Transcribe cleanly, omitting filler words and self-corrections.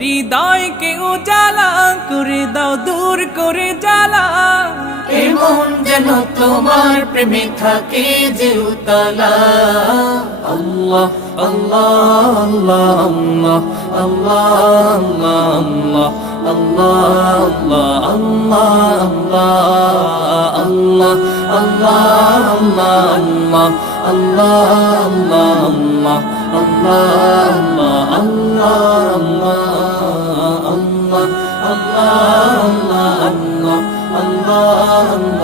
হৃদয়কে উজালা করে দাও, দূর করে জ্বালা। এমন যেন তোমার প্রেমে থাকে যে উতলা। আল্লাহ আল্লাহ আল্লাহ আল্লাহ আল্লাহ আল্লাহ আল্লাহ আল্লাহ আল্লাহ আল্লাহ আল্লাহ আল্লাহ আল্লাহ আল্লাহ আল্লাহ আল্লাহ আল্লাহ আল্লাহ আল্লাহ